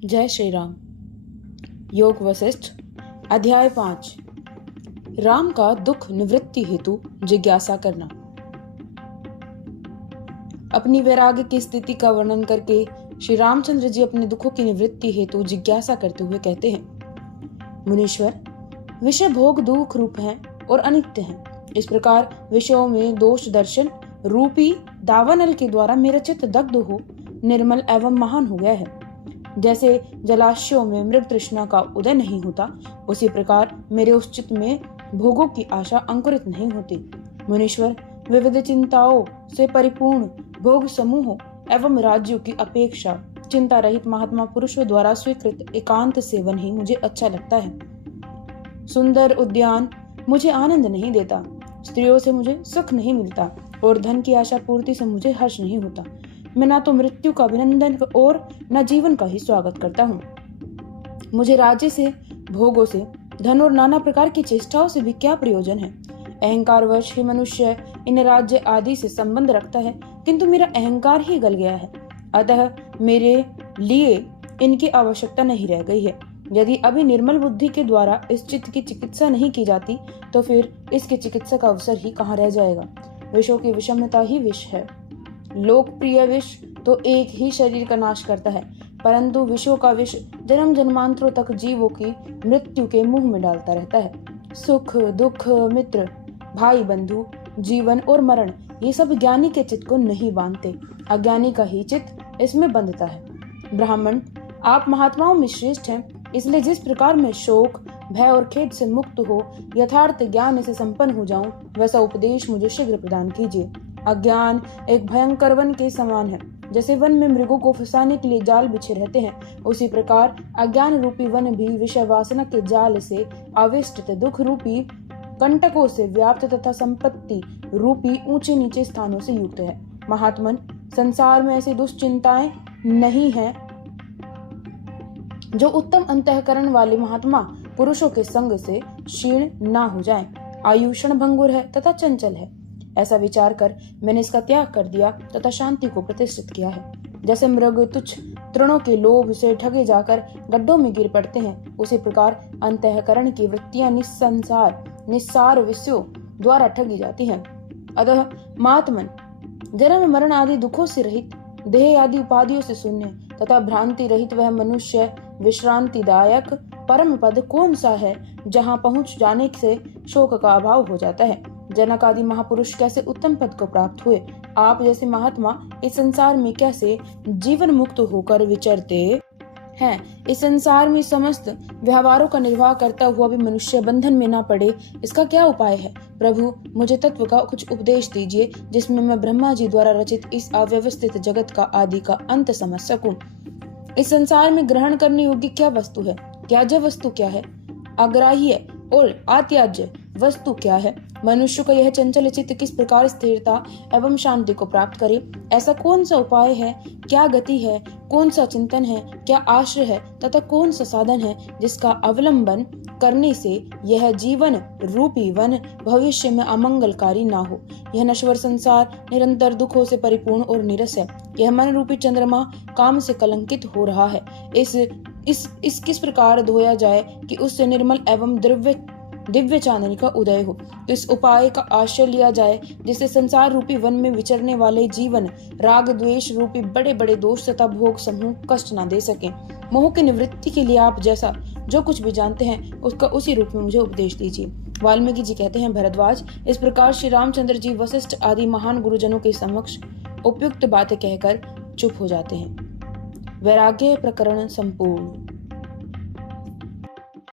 जय श्री राम। योग वशिष्ठ अध्याय 5। राम का दुख निवृत्ति हेतु जिज्ञासा करना। अपनी वैराग्य की स्थिति का वर्णन करके श्री रामचंद्र जी अपने दुखों की निवृत्ति हेतु जिज्ञासा करते हुए कहते हैं, मुनीश्वर, विषय भोग दुख रूप हैं और अनित्य हैं। इस प्रकार विषयों में दोष दर्शन रूपी दावानल के द्वारा मेरा चित्त दग्ध हो निर्मल एवं महान हो गया है। जैसे जलाशयों में मृग तृष्णा का उदय नहीं होता, उसी प्रकार मेरे उस चित्त में भोगों की आशा अंकुरित नहीं होती। मुनीश्वर, विविध चिंताओं से परिपूर्ण भोग समूहों एवं राज्यों की अपेक्षा चिंता रहित महात्मा पुरुषों द्वारा स्वीकृत एकांत सेवन ही मुझे अच्छा लगता है। सुंदर उद्यान मुझे आनंद नहीं देता, स्त्रियों से मुझे सुख नहीं मिलता और धन की आशा पूर्ति से मुझे हर्ष नहीं होता। मैं ना तो मृत्यु का अभिनंदन और न जीवन का ही स्वागत करता हूँ। मुझे राज्य से, भोगों से, धन और नाना प्रकार की चेष्टाओं से भी क्या प्रयोजन है। अहंकारवश ही मनुष्य इन राज्य आदि से संबंध रखता है, किंतु मेरा अहंकार ही गल गया है, अतः मेरे लिए इनकी आवश्यकता नहीं रह गई है। यदि अभी निर्मल बुद्धि के द्वारा इस चित्त की चिकित्सा नहीं की जाती, तो फिर इसके चिकित्सा का अवसर ही कहाँ रह जाएगा। विषयों की विषमता ही विष है। लोकप्रिय विष तो एक ही शरीर का नाश करता है, परंतु विषयों का विष जन्म जन्मांतरों तक जीवों की मृत्यु के मुंह में डालता रहता है। सुख दुख, मित्र भाई बंधु, जीवन और मरण, ये सब ज्ञानी के चित्त को नहीं बांधते, अज्ञानी का ही चित्त इसमें बंधता है। ब्राह्मण, आप महात्माओं में श्रेष्ठ हैं, इसलिए जिस प्रकार मैं शोक भय और खेद से मुक्त हो यथार्थ ज्ञान से संपन्न हो जाऊं, वैसा उपदेश मुझे शीघ्र प्रदान कीजिए। अज्ञान एक भयंकर वन के समान है। जैसे वन में मृगों को फंसाने के लिए जाल बिछे रहते हैं, उसी प्रकार अज्ञान रूपी वन भी विषय वासना के जाल से आविष्ट दुख रूपी कंटकों से व्याप्त तथा संपत्ति रूपी ऊंचे नीचे स्थानों से युक्त है। महात्मन, संसार में ऐसी दुश्चिंताएं नहीं है जो उत्तम अंतःकरण वाले महात्मा पुरुषों के संग से क्षीण ना हो जाएं। आयु क्षणभंगुर है तथा चंचल है, ऐसा विचार कर मैंने इसका त्याग कर दिया तथा शांति को प्रतिष्ठित किया है। जैसे मृग तुच्छ तृणों के लोभ से ठगे जाकर गड्ढों में गिर पड़ते हैं, उसी प्रकार अंतःकरण की वृत्तियां निस्सार विषयों द्वारा ठगी जाती हैं। अतः महात्मन, जन्म मरण आदि दुखों से रहित, देह आदि उपाधियों से शून्य तथा भ्रांति रहित वह मनुष्य विश्रांतिदायक परम पद कौन सा है, जहाँ पहुँच जाने से शोक का अभाव हो जाता है। जनक आदि महापुरुष कैसे उत्तम पद को प्राप्त हुए, आप जैसे महात्मा इस संसार में कैसे जीवन मुक्त होकर विचरते हैं। इस संसार में समस्त व्यवहारों का निर्वाह करता हुआ भी मनुष्य बंधन में ना पड़े, इसका क्या उपाय है। प्रभु, मुझे तत्व का कुछ उपदेश दीजिए, जिसमें मैं ब्रह्मा जी द्वारा रचित इस अव्यवस्थित जगत का आदि का अंत समझ सकूं। इस संसार में ग्रहण करने योग्य क्या वस्तु है, त्याज्य वस्तु क्या है, अग्राह्य और अत्याज्य वस्तु क्या है। मनुष्य का यह चंचल चित्त किस प्रकार स्थिरता एवं शांति को प्राप्त करे, ऐसा कौन सा उपाय है, क्या गति है, कौन सा चिंतन है, क्या आश्रय है तथा कौन सा साधन है, जिसका अवलंबन करने से यह जीवन रूपी वन भविष्य में अमंगलकारी ना हो। यह नश्वर संसार निरंतर दुखों से परिपूर्ण और नीरस है। यह मन रूपी चंद्रमा काम से कलंकित हो रहा है। इस किस प्रकार धोया जाए कि उससे निर्मल एवं दिव्य चांदनी का उदय हो। तो इस उपाय का आश्रय लिया जाए, जिससे संसार रूपी वन में विचरने वाले जीवन राग द्वेष रूपी बड़े बड़े दोष तथा भोग समूह कष्ट न दे सके। मोह की निवृत्ति के लिए आप जैसा जो कुछ भी जानते हैं, उसका उसी रूप में मुझे उपदेश दीजिए। वाल्मीकि जी कहते हैं, भरद्वाज, इस प्रकार श्री रामचंद्र जी वशिष्ठ आदि महान गुरुजनों के समक्ष उपयुक्त बातें कहकर चुप हो जाते हैं। वैराग्य प्रकरण संपूर्ण।